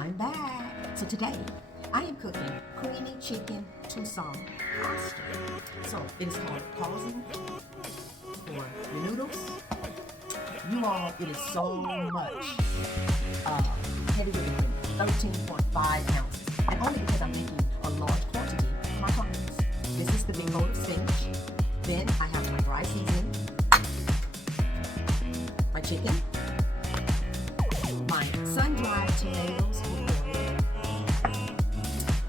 I'm back. So today I am cooking creamy chicken Tuscan pasta. So it is called pausing for the noodles. You all, it is so much heavy whipping cream, 13.5 ounces. And only because I'm making a large quantity of macaronis. This is the big bowl of spinach. Then I have my dry seasoning, my chicken, my sun-dried tomatoes with oil,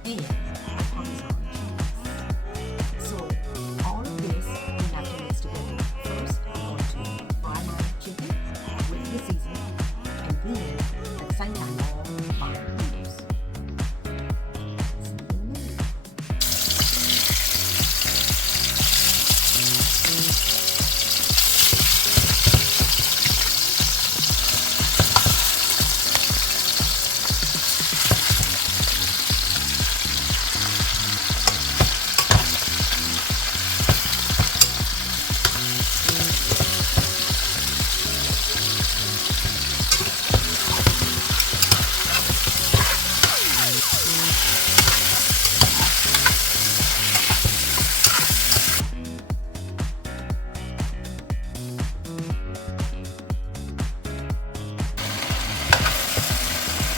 and my Parmesan cheese. So all of this we have to mix together. First, I'm going to fry my chicken with the seasoning, and then at the same time, all my noodles.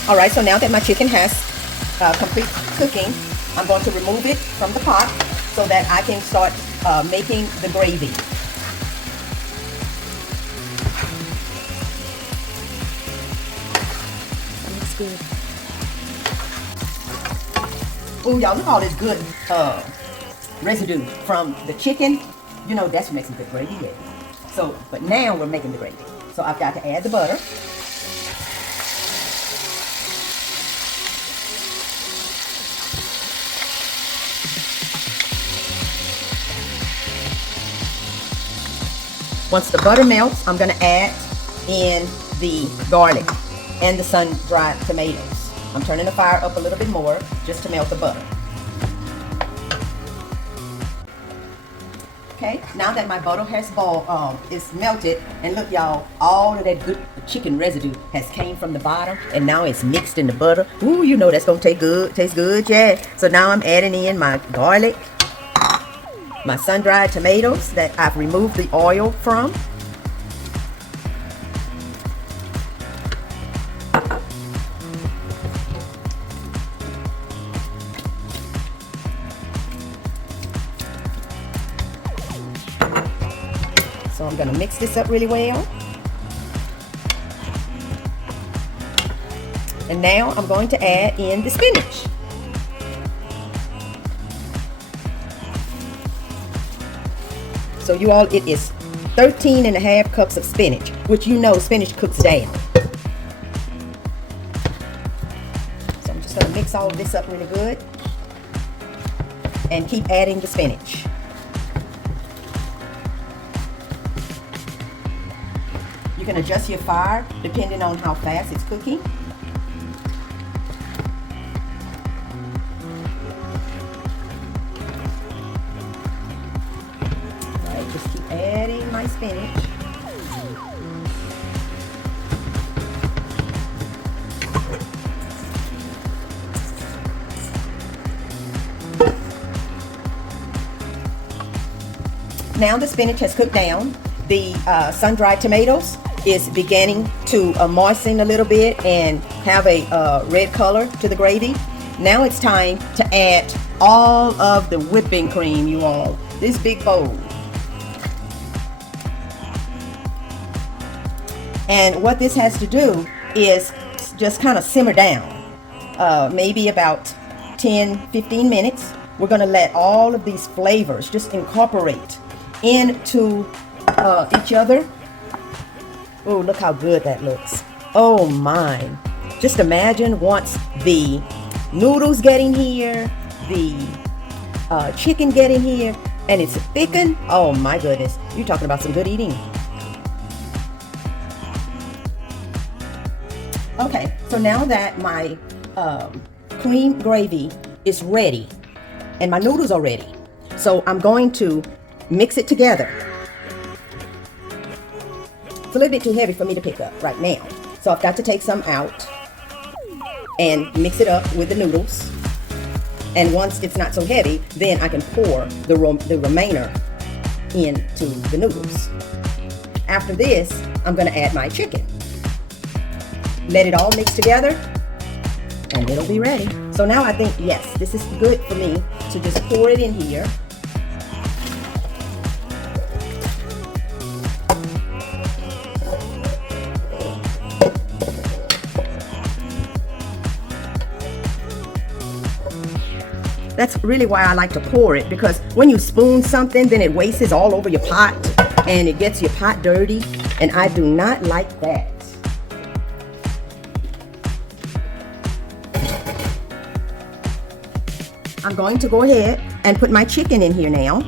All right, so now that my chicken has complete cooking, I'm going to remove it from the pot so that I can start making the gravy. Looks good. Oh, y'all, look at all this good residue from the chicken. You know, that's what makes a good gravy. Yeah. So, but now we're making the gravy. So I've got to add the butter. Once the butter melts, I'm going to add in the garlic and the sun-dried tomatoes. I'm turning the fire up a little bit more just to melt the butter. Okay, now that my butter has is melted, and look y'all, all of that good chicken residue has came from the bottom, and now it's mixed in the butter. Ooh, you know that's going to taste good, yeah. So now I'm adding in my garlic, my sun-dried tomatoes that I've removed the oil from. So I'm going to mix this up really well. And now I'm going to add in the spinach. So you all, it is 13.5 cups of spinach, which you know spinach cooks down. So I'm just going to mix all of this up really good and keep adding the spinach. You can adjust your fire depending on how fast it's cooking. Just keep adding my spinach. Now the spinach has cooked down. The sun-dried tomatoes is beginning to moisten a little bit and have a red color to the gravy. Now it's time to add all of the whipping cream, you all. This big bowl. And what this has to do is just kind of simmer down, maybe about 10-15 minutes. We're going to let all of these flavors just incorporate into each other. Oh, look how good that looks. Oh my. Just imagine once the noodles get in here, the chicken get in here, and it's thickened. Oh my goodness. You're talking about some good eating. Okay, so now that my cream gravy is ready and my noodles are ready, so I'm going to mix it together. It's a little bit too heavy for me to pick up right now, so I've got to take some out. and mix it up with the noodles. And once it's not so heavy, then I can pour the remainder into the noodles. After this, I'm gonna add my chicken. Let it all mix together, and it'll be ready. So now I think, yes, this is good for me to just pour it in here. That's really why I like to pour it, because when you spoon something, then it wastes all over your pot and it gets your pot dirty, and I do not like that. I'm going to go ahead and put my chicken in here now.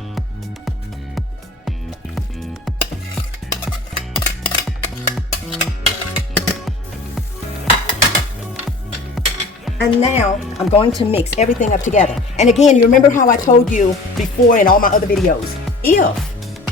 And now I'm going to mix everything up together. And again, you remember how I told you before in all my other videos, if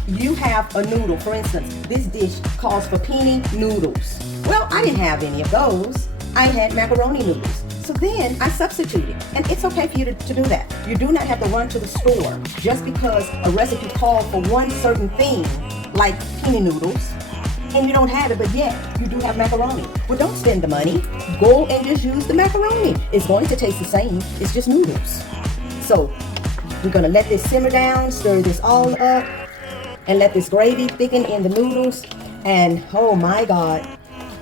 you have a noodle, for instance, this dish calls for penne noodles. Well, I didn't have any of those. I had macaroni noodles. So then I substituted. And it's okay for you to do that. You do not have to run to the store just because a recipe called for one certain thing, like penne noodles, and you don't have it, but yet you do have macaroni. Well, don't spend the money. Go and just use the macaroni. It's going to taste the same. It's just noodles. So we're gonna let this simmer down, stir this all up, and let this gravy thicken in the noodles. And oh my God,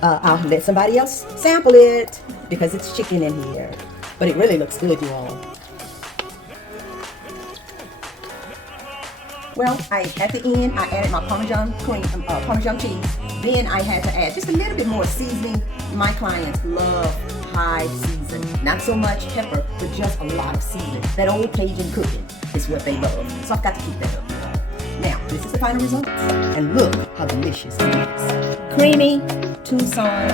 I'll let somebody else sample it because it's chicken in here. But it really looks good, you all. Well, at the end, I added my Parmesan cheese. Then I had to add just a little bit more seasoning. My clients love high season. Not so much pepper, but just a lot of seasoning. That old Cajun cooking is what they love. So I've got to keep that up, you all. Now, this is the final result. And look how delicious it is. Creamy, Tuscan,